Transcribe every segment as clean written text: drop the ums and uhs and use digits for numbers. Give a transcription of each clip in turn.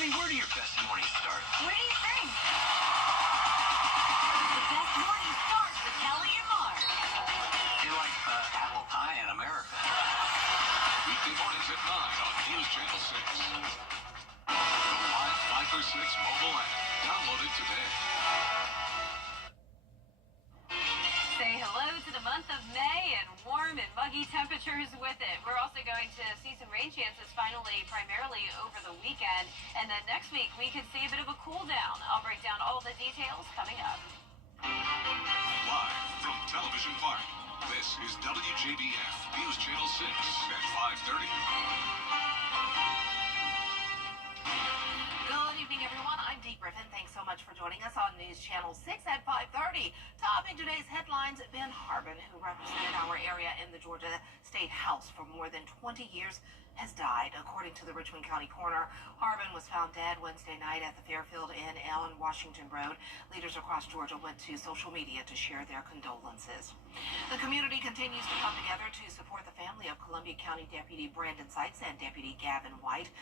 Honey, where do your best mornings start? What do you think? The best morning starts with Kelly and Mark. You're like apple pie in America. Weekday mornings at 9 on News Channel 6. The live 5 for 6 mobile app. Download it today. Say hello to the month of May and warm and muggy temperatures with it. We're also going to see some rain chances finally, primarily over the weekend. And then next week, we could see a bit of a cool down. I'll break down all the details coming up. Live from Television Park, this is WJBF News Channel 6 at 5:30. Good evening, everyone. I'm Dee Griffin. Thanks so much for joining us on News Channel 6 at 5:30. Topping today's headlines, Ben Harbin, who represented our area in the Georgia State House for more than 20 years, has died. According to the Richmond County coroner, Harbin was found dead Wednesday night at the Fairfield Inn on Washington Road. Leaders across Georgia went to social media to share their condolences. The community continues to come together to support the family of Columbia County Deputy Brandon Sykes and Deputy Gavin White.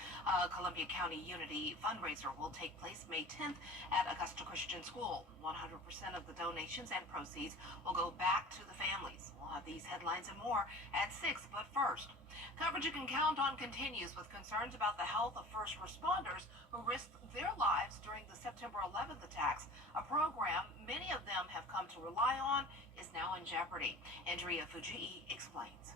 Columbia County Unity fundraiser will take place May 10th at Augusta Christian School. 100% of the donations and proceeds will go back to the families. We'll have these headlines and more at 6, but first, coverage you can count on continues with concerns about the health of first responders who risked their lives during the September 11th attacks. A program many of them have come to rely on is now in jeopardy. Andrea Fujii explains.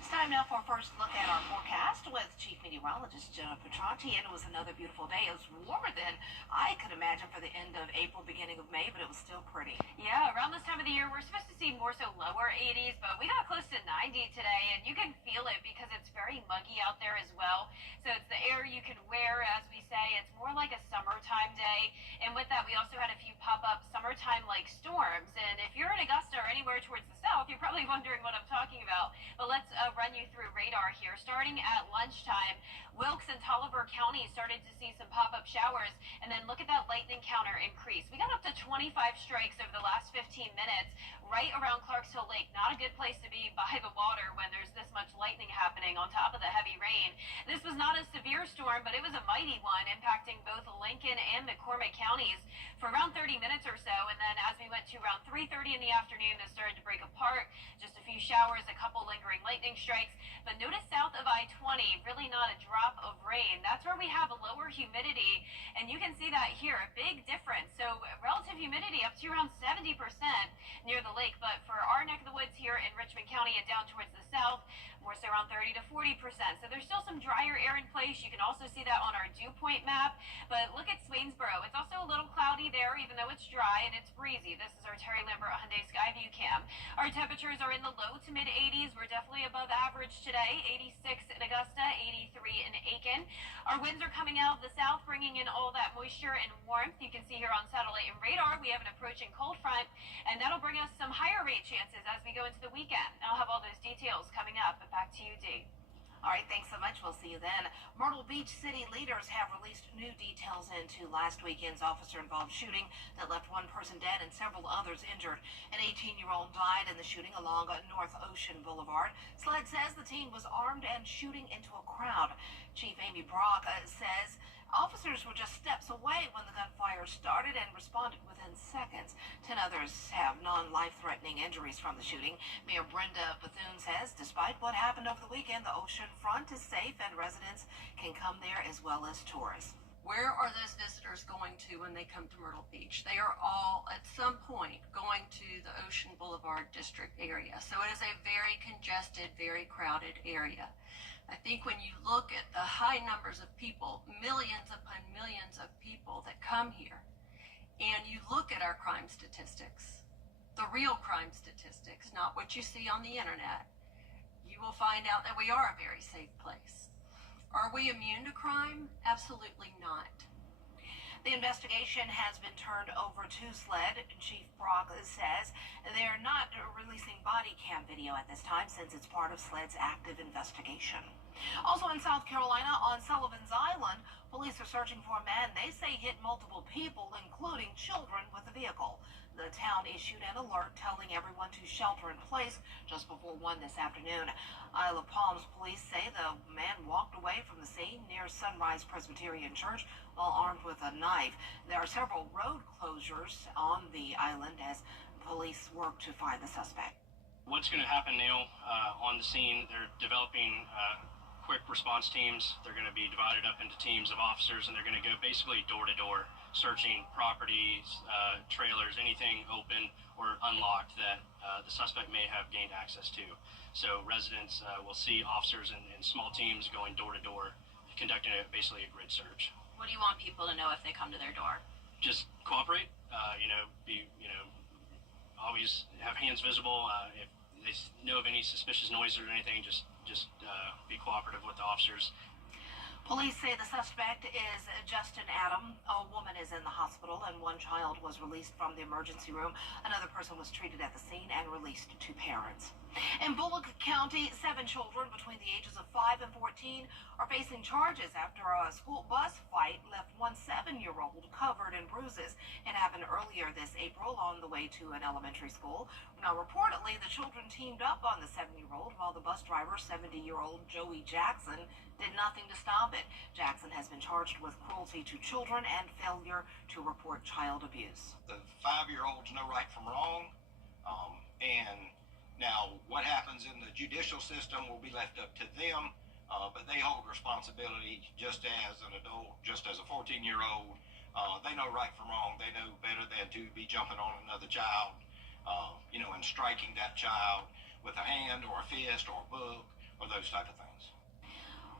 It's time now for our first look at our forecast with Chief Meteorologist Jenna Petranti. And it was another beautiful day. It was warmer than I could imagine for the end of April, beginning of May, but it was still pretty. Yeah, around this time of the year, we're supposed to see more so lower 80s, but we got close to 90 today, and you can feel it because it's very muggy out there as well. So it's the air you can wear, as we say. It's more like a summertime day. And with that, we also had a few pop-up summertime-like storms. And if you're in Augusta or anywhere towards the south, you're probably wondering what I'm talking about. But let's run you through radar here. Starting at lunchtime, Wilkes and Tolliver County started to see some pop-up showers, and then look at that lightning counter increase. We got up to 25 strikes over the last 15 minutes right around Clarksville Lake. Not a good place to be by the water when there's this much lightning happening on top of the heavy rain. This was not a severe storm, but it was a mighty one, impacting both Lincoln and McCormick counties for around 30 minutes or so. And then as we went to around 3:30 in the afternoon, this started to break apart. Just a few showers, a couple lingering lightning strikes. But notice south of I-20, really not a drop of rain. That's where we have a lower humidity, and you can see that here, a big difference. So relative humidity up to around 70% near the lake, but for our neck of the woods here in Richmond County and down towards the south, more so around 30 to 40%. So there's still some drier air in place. You can also see that on our dew point map. But look at Swainsboro. It's also a little cloudy there, even though it's dry and it's breezy. This is our Terry Lambert Hyundai Skyview cam. Our temperatures are in the low to mid 80s. We're definitely above average today. 86 in Augusta, 83 in Aiken. Our winds are coming out of the south, bringing in all that moisture and warmth. You can see here on satellite and radar, we have an approaching cold front, and that'll bring us some higher rain chances as we go into the weekend. I'll have all those details coming up. But back to you, Dee. All right, thanks so much. We'll see you then. Myrtle Beach city leaders have released new details into last weekend's officer-involved shooting that left one person dead and several others injured. An 18-year-old died in the shooting along North Ocean Boulevard. SLED says the teen was armed and shooting into a crowd. Chief Amy Brock says officers were just steps away when the gunfire started and responded within seconds. 10 others have non-life-threatening injuries from the shooting. Mayor Brenda Bethune says despite what happened over the weekend, the ocean front is safe and residents can come there as well as tourists. Where are those visitors going to when they come to Myrtle Beach? They are all, at some point, going to the Ocean Boulevard district area. So it is a very congested, very crowded area. I think when you look at the high numbers of people, millions upon millions of people that come here, and you look at our crime statistics, the real crime statistics, not what you see on the internet, you will find out that we are a very safe place. Are we immune to crime? Absolutely not. The investigation has been turned over to SLED. Chief Brock says they're not releasing body cam video at this time since it's part of SLED's active investigation. Also in South Carolina, on Sullivan's Island, police are searching for a man they say hit multiple people, including children, with a vehicle. The town issued an alert telling everyone to shelter in place just before 1 this afternoon. Isle of Palms police say the man walked away from the scene near near Sunrise Presbyterian Church while armed with a knife. There are several road closures on the island as police work to find the suspect. What's going to happen now on the scene, they're developing quick response teams. They're going to be divided up into teams of officers, and they're going to go basically door to door, searching properties, trailers, anything open or unlocked that the suspect may have gained access to. So residents will see officers in small teams going door to door, conducting basically a grid search. What do you want people to know if they come to their door? Just cooperate. Always have hands visible. If they know of any suspicious noise or anything, just be cooperative with the officers. Police say the suspect is Justin Adam. A woman is in the hospital and one child was released from the emergency room. Another person was treated at the scene and released to parents. In Bullock County, 7 children between the ages of 5 and 14 are facing charges after a school bus fight left one 7-year-old covered in bruises. It happened earlier this April on the way to an elementary school. Now, reportedly, the children teamed up on the 7-year-old while the bus driver, 70-year-old Joey Jackson, did nothing to stop it. Jackson has been charged with cruelty to children and failure to report child abuse. The 5-year-olds know right from wrong, and now what happens in the judicial system will be left up to them, but they hold responsibility just as an adult, just as a 14-year-old. They know right from wrong. They know better than to be jumping on another child, and striking that child with a hand or a fist or a book or those type of things.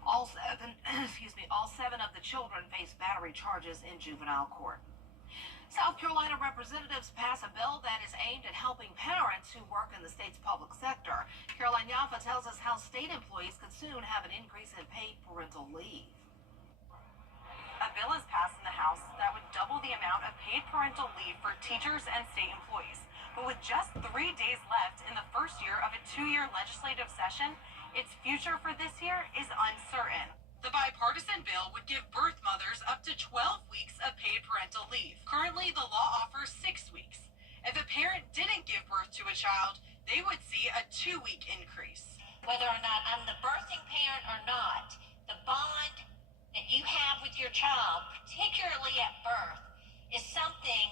All 7 of the children face battery charges in juvenile court. South Carolina representatives pass a bill that is aimed at helping parents who work in the state's public sector. Caroline Yaffa tells us how state employees could soon have an increase in paid parental leave. A bill is passed in the House that would double the amount of paid parental leave for teachers and state employees. But with just 3 days left in the first year of a 2-year legislative session, its future for this year is uncertain. The bipartisan bill would give birth mothers up to 12 weeks of paid parental leave. Currently, the law offers 6 weeks. If a parent didn't give birth to a child, they would see a 2-week increase. Whether or not I'm the birthing parent or not, the bond that you have with your child, particularly at birth, is something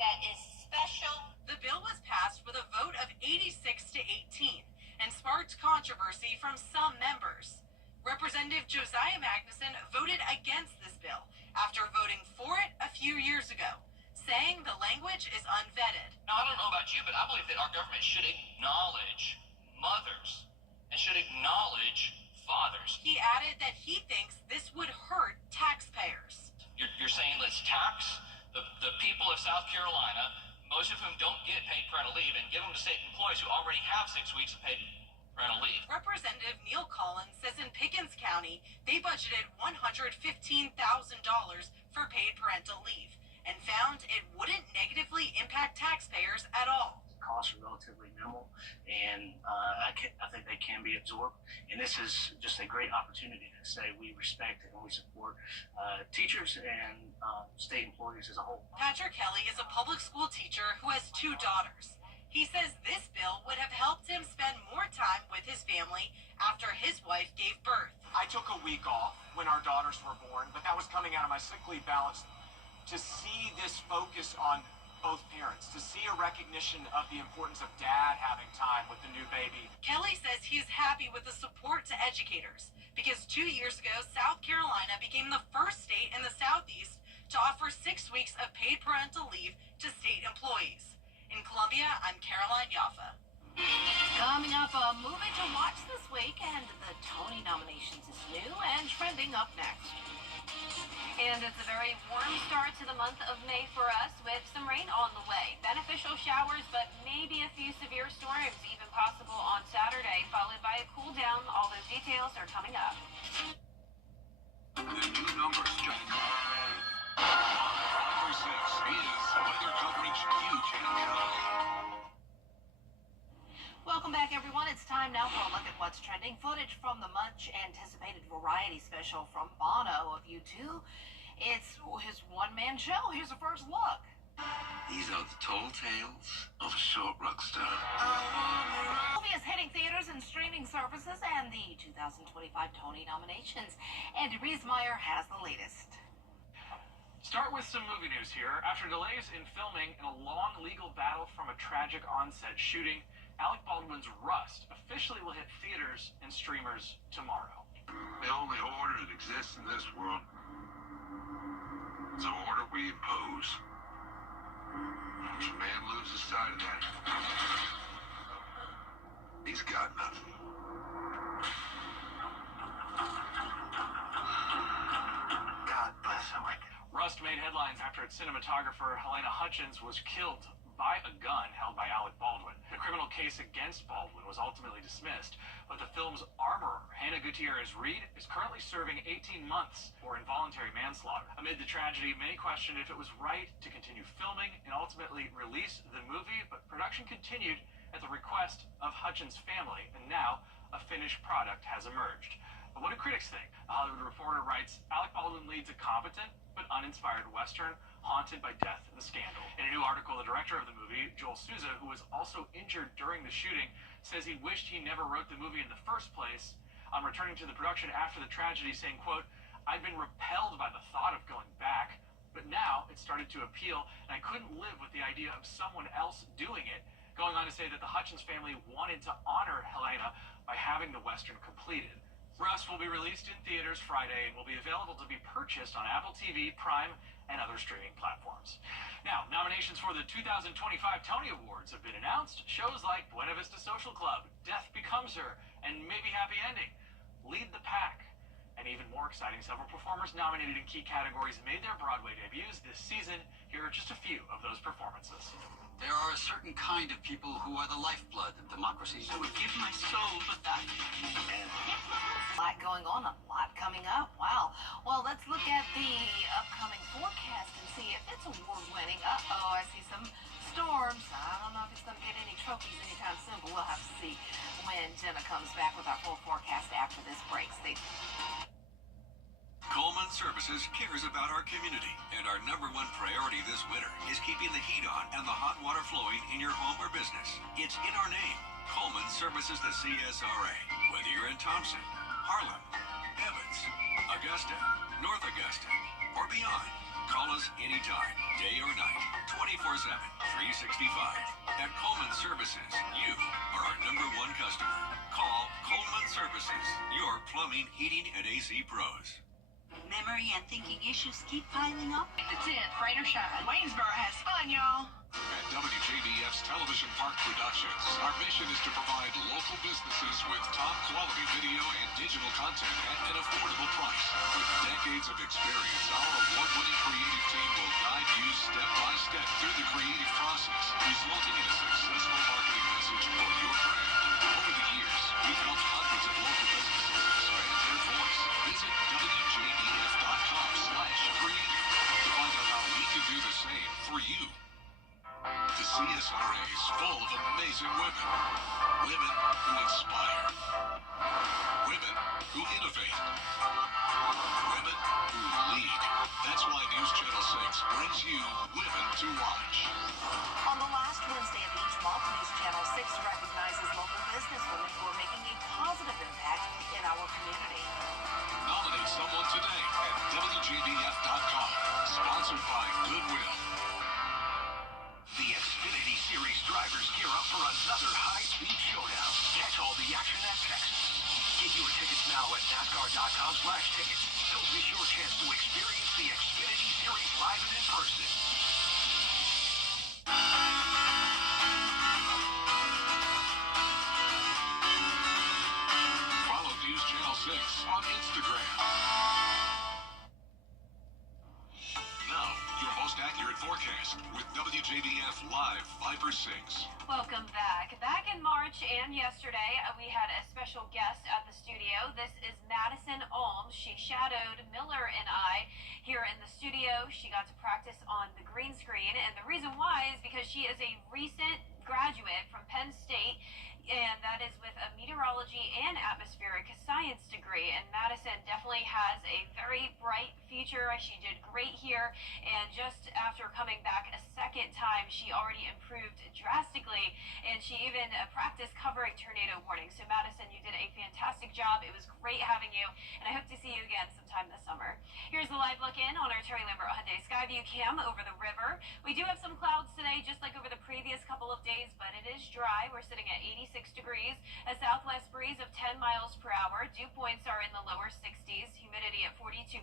that is special. The bill was passed with a vote of 86 to 18 and sparked controversy from some members. Representative Josiah Magnuson voted against this bill after voting for it a few years ago, saying the language is unvetted. Now, I don't know about you, but I believe that our government should acknowledge mothers and should acknowledge fathers. He added that he thinks this would hurt taxpayers. You're saying let's tax the people of South Carolina, most of whom don't get paid parental leave, and give them to state employees who already have 6 weeks of paid parental leave. Representative Neil Collins says in Pickens County, they budgeted $115,000 for paid parental leave and found it wouldn't negatively impact taxpayers at all. Costs are relatively minimal, and I think they can be absorbed. And this is just a great opportunity to say we respect and we support teachers and state employees as a whole. Patrick Kelly is a public school teacher who has 2 daughters. He says this bill would have helped him spend more time with his family after his wife gave birth. I took a week off when our daughters were born, but that was coming out of my sick leave balance. To see this focus on both parents, to see a recognition of the importance of dad having time with the new baby. Kelly says he's happy with the support to educators because 2 years ago, South Carolina became the first state in the Southeast to offer 6 weeks of paid parental leave to state employees. In Columbia, I'm Caroline Yaffa. Coming up, a movie to watch this week, and the Tony nominations is new and trending up next. And it's a very warm start to the month of May for us with some rain on the way. Beneficial showers, but maybe a few severe storms even possible on Saturday, followed by a cool down. All those details are coming up. The new numbers just 5 or 6 is weather coverage you can count. Welcome back, everyone. It's time now for a look at what's trending. Footage from the much-anticipated variety special from Bono of U2. It's his one-man show. Here's a first look. These are the tall tales of a short rock star. The movie is hitting theaters and streaming services and the 2025 Tony nominations. Andy Riesmeyer has the latest. Start with some movie news here. After delays in filming and a long legal battle from a tragic on-set shooting, Alec Baldwin's Rust officially will hit theaters and streamers tomorrow. The only order that exists in this world is the order we impose. If a man loses sight of that, he's got nothing. God bless America. Rust made headlines after its cinematographer Helena Hutchins was killed by a gun held by Alec Baldwin. The criminal case against Baldwin was ultimately dismissed, but the film's armorer, Hannah Gutierrez-Reed, is currently serving 18 months for involuntary manslaughter. Amid the tragedy, many questioned if it was right to continue filming and ultimately release the movie, but production continued at the request of Hutchins' family, and now a finished product has emerged. But what do critics think? The Hollywood Reporter writes, Alec Baldwin leads a competent but uninspired Western haunted by death and scandal. In a new article, the director of the movie, Joel Souza, who was also injured during the shooting, says he wished he never wrote the movie in the first place. On returning to the production after the tragedy, saying, quote, I'd been repelled by the thought of going back, but now it started to appeal, and I couldn't live with the idea of someone else doing it. Going on to say that the Hutchins family wanted to honor Helena by having the Western completed. Rust will be released in theaters Friday and will be available to be purchased on Apple TV, Prime, and other streaming platforms. Now, nominations for the 2025 Tony Awards have been announced. Shows like Buena Vista Social Club, Death Becomes Her, and Maybe Happy Ending lead the pack. And even more exciting, several performers nominated in key categories made their Broadway debuts this season. Here are just a few of those performances. There are a certain kind of people who are the lifeblood of democracy. I would give my soul for that. A lot going on, a lot coming up. Wow. Well, let's look at the upcoming forecast and see if it's award-winning. Uh-oh, I see some storms. I don't know if it's going to get any trophies anytime soon, but we'll have to see when Jenna comes back with our full forecast after this break. Stay tuned. Coleman Services cares about our community, and our #1 priority this winter is keeping the heat on and the hot water flowing in your home or business. It's in our name. Coleman Services the CSRA. Whether you're in Thompson, Harlem, Evans, Augusta, North Augusta, or beyond, call us anytime, day or night, 24/7, 365. At Coleman Services, you are our #1 customer. Call Coleman Services, your plumbing, heating, and AC pros. Memory and thinking issues keep piling up. It's it, rain or shine. Waynesboro has fun, y'all. At WJBF's Television Park Productions, our mission is to provide local businesses with top quality video and digital content at an affordable price. With decades of experience, our award-winning creative team will guide you step by step through the creative process, resulting in a successful marketing message for your brand. Over the years, we've helped hundreds of local businesses expand their voice. Visit WJBF.com/creative to find out how we can do the same for you. The CSRA is full of amazing women. Women who inspire. Women who innovate. Women who lead. That's why News Channel 6 brings you Women to Watch. On the last Wednesday of each month, News Channel 6 recognizes local businesswomen who are making a positive impact in our community. Nominate someone today at WJBF.com. Sponsored by Goodwill. The Xfinity Series drivers gear up for another high-speed showdown. Catch all the action at Texas. Get your tickets now at NASCAR.com/tickets. Don't miss your chance to experience the Xfinity Series live and in person. Follow News Channel 6 on Instagram. Now, your most accurate forecast with WJBF Live Viper 6. Welcome back. Back in March and yesterday, we had a special guest at the studio. This is Madison Olms. She shadowed Miller and I here in the studio. She got to practice on the green screen, and the reason why is because she is a recent graduate from Penn State, and that is with a meteorology and atmospheric science degree. And Madison definitely had has a very bright future. She did great here, and just after coming back a second time, she already improved drastically, and she even practiced covering tornado warnings. So Madison, you did a fantastic job. It was great having you, and I hope to see you again sometime this summer. Here's the live look in on our Terry Lambert Hyundai Skyview cam over the river. We do have some clouds today, just like over the previous couple of days, but it is dry. We're sitting at 86 degrees, a southwest breeze of 10 miles per hour. Dew points are in the lower 60s, humidity at 42%.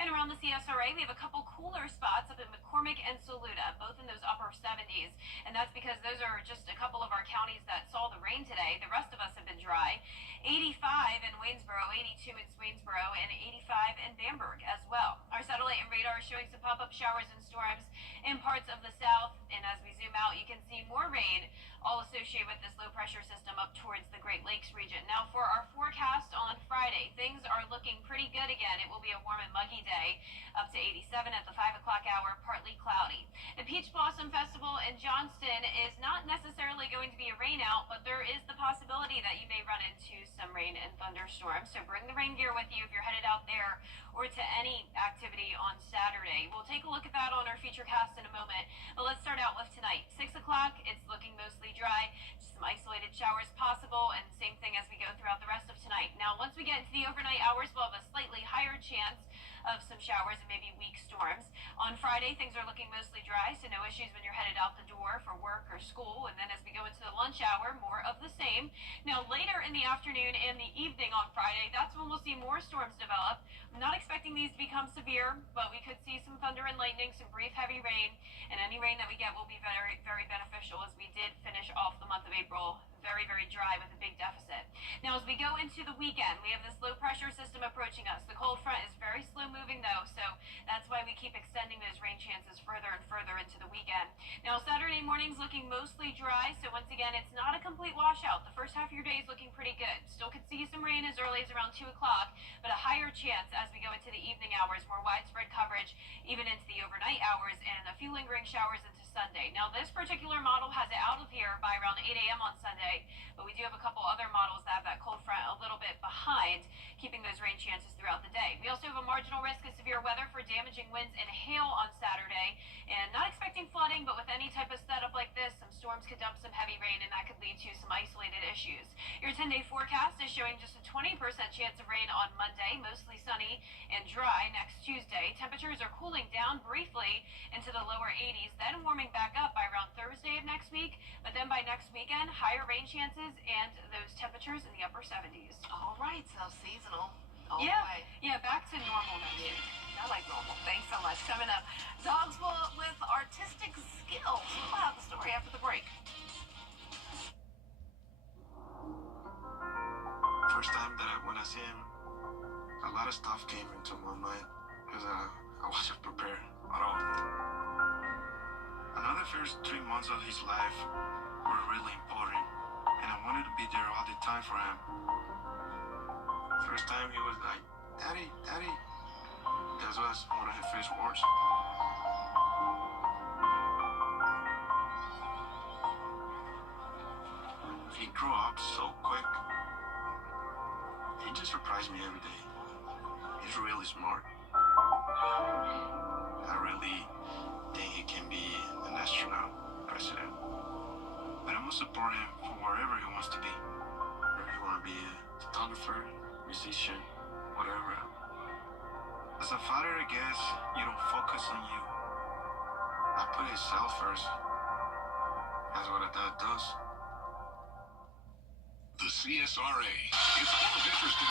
And around the CSRA, we have a couple cooler spots up in McCormick and Saluda, both in those upper 70s. And that's because those are just a couple of our counties that saw the rain today. The rest of us have been dry. 85 in Waynesboro, 82 in Swainsboro, and 85 in Bamberg as well. Our satellite and radar is showing some pop-up showers and storms in parts of the south. And as we zoom out, you can see more rain, all associated with this low pressure system up towards the Great Lakes region. Now for our forecast on Friday, things are looking pretty good again. It will be a warm and muggy day, up to 87 at the 5 o'clock hour, partly cloudy. The Peach Blossom Festival in Johnston is not necessarily going to be a rain out, but there is the possibility that you may run into some rain and thunderstorms. So bring the rain gear with you if you're headed out there or to any activity on Saturday. We'll take a look at that on our feature cast in a moment, but let's start out with tonight. 6 o'clock, it's looking mostly dry, just some isolated showers possible, and same thing as we go throughout the rest of tonight. Now, once we get into the overnight hours, we'll have a slightly higher chance of some showers and maybe weak storms. On Friday, things are looking mostly dry, so no issues when you're headed out the door for work or school. And then as we go into the lunch hour, more of the same. Now, later in the afternoon and the evening on Friday, that's when we'll see more storms develop. I'm not expecting these to become severe, but we could see some thunder and lightning, some brief heavy rain, and any rain that we get will be very, very beneficial, as we did finish off the month of April very, very dry with a big deficit. Now, as we go into the weekend, we have this low pressure system approaching us. The cold front is very slow moving though, so that's why we keep extending those rain chances further and further into the weekend. Now, Saturday morning's looking mostly dry, so once again, it's not a complete washout. The first half of your day is looking pretty good. Still could see some rain as early as around 2 o'clock, but a higher chance as we go into the evening hours, more widespread coverage, even into the overnight hours, and a few lingering showers into Sunday. Now, this particular model has it out of here by around 8 a.m. on Sunday, but we do have a couple other models that have that cold front a little bit behind, keeping those rain chances throughout the day. We also have a marginal risk of severe weather for damaging winds and hail on Saturday, and not expecting flooding, but with any type of setup like this, some storms could dump some heavy rain, and that could lead to some isolated issues. Your 10-day forecast is showing just a 20% chance of rain on Monday, mostly sunny and dry next Tuesday. Temperatures are cooling down briefly into the lower 80s, then warming back up by around Thursday of next week, but then by next weekend, higher rain chances and those temperatures in the upper 70s. All right, so seasonal all the way. Yeah, back to normal next week. I like normal. Thanks so much. Coming up, dogs with artistic skills. We'll have the story after the break. First time that when I see him, a lot of stuff came into my mind because I wasn't prepared at all. I know the first 3 months of his life were really important, and I wanted to be there all the time for him. First time he was like, "Daddy, Daddy." That was one of his first words. He grew up so quick. He just surprised me every day. He's really smart. I really think he can be an astronaut, president. But I'm gonna support him for wherever he wants to be. Whether he wanna be a photographer, musician, whatever. As a father, I guess you don't focus on you. I put himself first. That's what a dad does. The CSRA is full of interest in.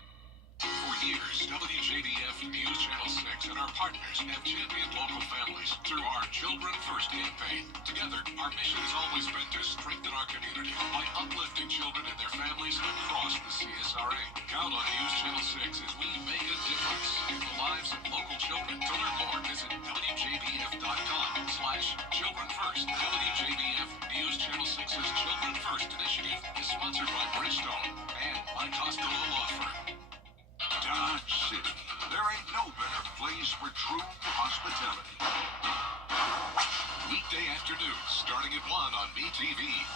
For years, WJBF News Channel 6 and our partners have championed local families through our Children First campaign. Together, our mission has always been to strengthen our community by uplifting children and their families across the CSRA. Count on News Channel 6 as we make a difference in the lives of local children. To learn more, visit WJBF.com/Children First. WJBF News Channel 6's Children First initiative is sponsored by Bridgestone and by Costello Law Firm. Dodge City. There ain't no better place for true hospitality. Weekday afternoons, starting at 1 on MeTV.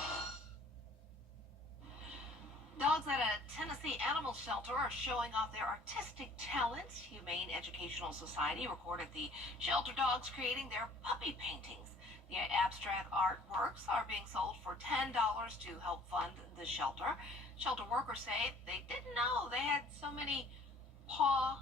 Dogs at a Tennessee animal shelter are showing off their artistic talents. Humane Educational Society recorded the shelter dogs creating their puppy paintings. The abstract artworks are being sold for $10 to help fund the shelter. Shelter workers say they didn't know they had so many Paw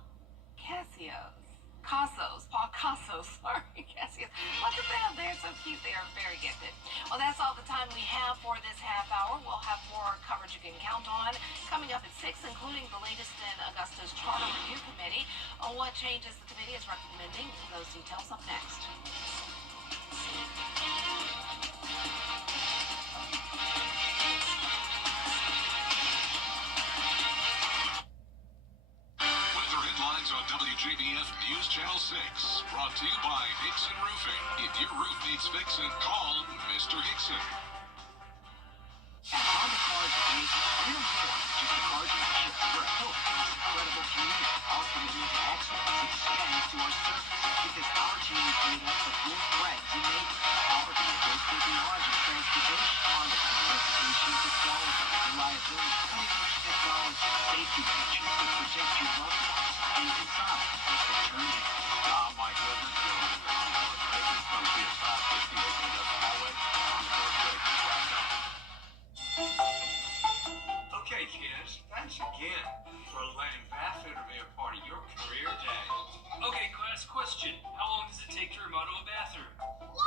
Cassos, sorry, Cassios. Look at them, they're so cute, they are very gifted. Well, that's all the time we have for this half hour. We'll have more coverage you can count on coming up at 6, including the latest in Augusta's Charter Review Committee on what changes the committee is recommending. Those details up next. Weather headlines on WJBF News Channel 6. Brought to you by Hickson Roofing. If your roof needs fixing, call Mr. Hickson. At Honda Cars Inc., we're more than just a car dealership. We're a hope for this incredible community. Our commitment to excellence extends to our service because our team is made up of your friends and neighbors. Our vehicles go beyond your transportation. Honda's reputation for quality, reliability, cutting-edge technology, safety features that protect your loved ones, and design that turn in. Oh my goodness, going to the Honda Cars race. It's going to be a fast 50 opening up the highway. Honda Cars race is wrapped up. Okay, kids, thanks again for letting bathfitter be a part of your career day. Okay, class, question. How long does it take to remodel a bathroom? 1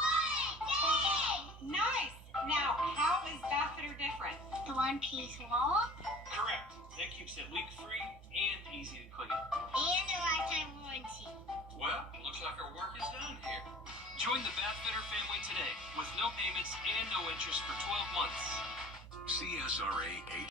day! Nice! Now, how is bathfitter different? The one-piece wall Correct. That keeps it leak-free and easy to clean. and a lifetime warranty. Well, looks like our work is done here. Join the Bathfitter family today with no payments and no interest for 12 months. CSRA